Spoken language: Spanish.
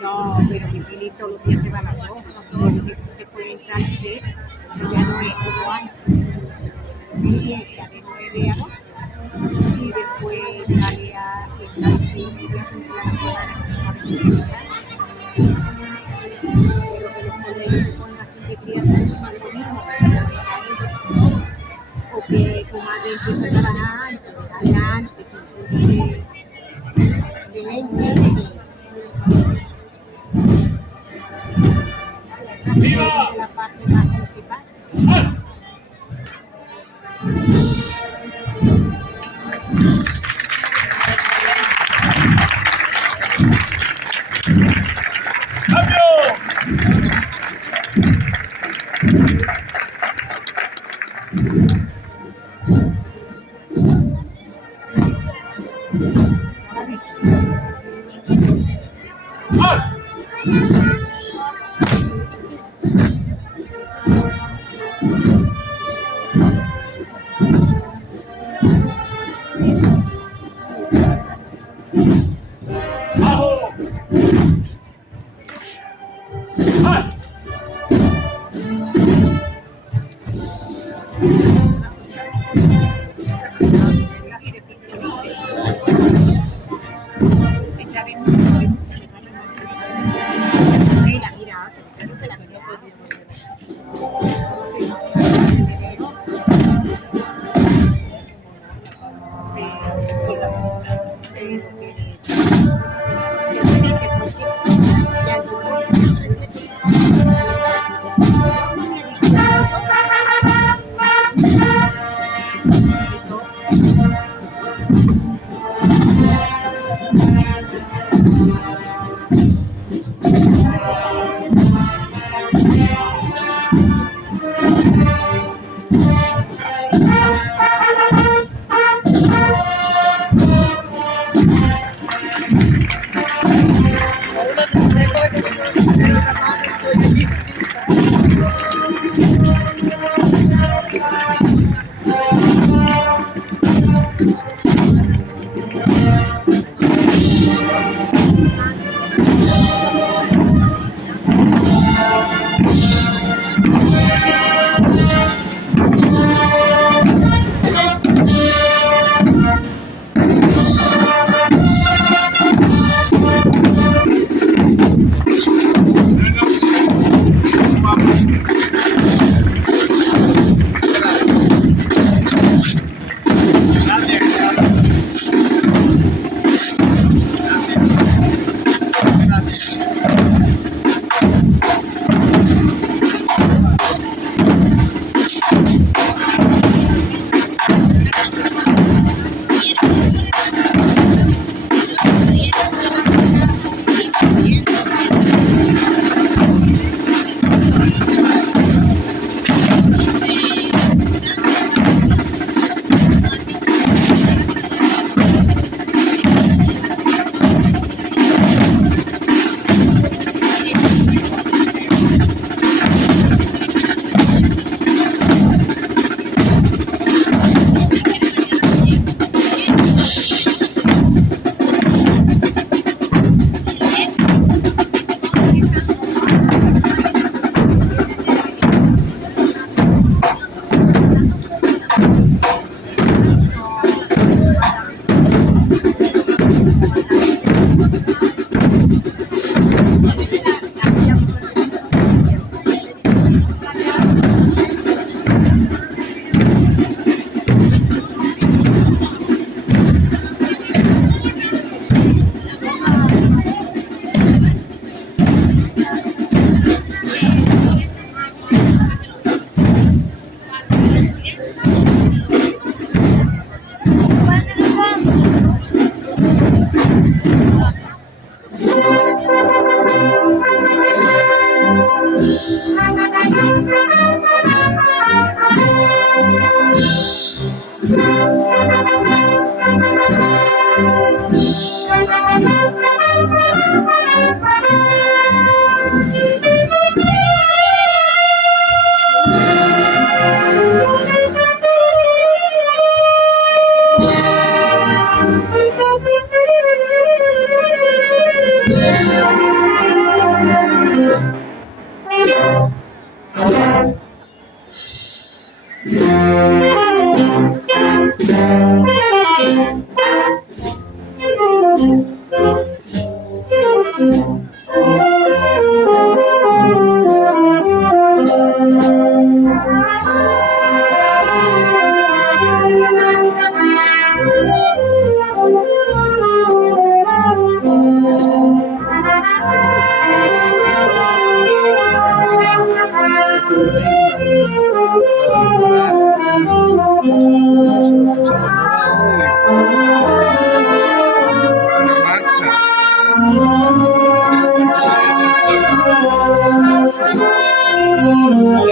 No, pero mi pilito los días se van a las 2. Te puede entrar 3, ya no es como antes. Y ella de 9 a 2. Y después sale a estar 6 días junto a la semana. Pero que los colegios con la fin de crianza no es lo mismo. O que tu madre empieza a trabajar antes, adelante, de 20. ¡Viva! La parte más principal. Estuvo lindo. Se lo la marcha. La marcha del pueblo.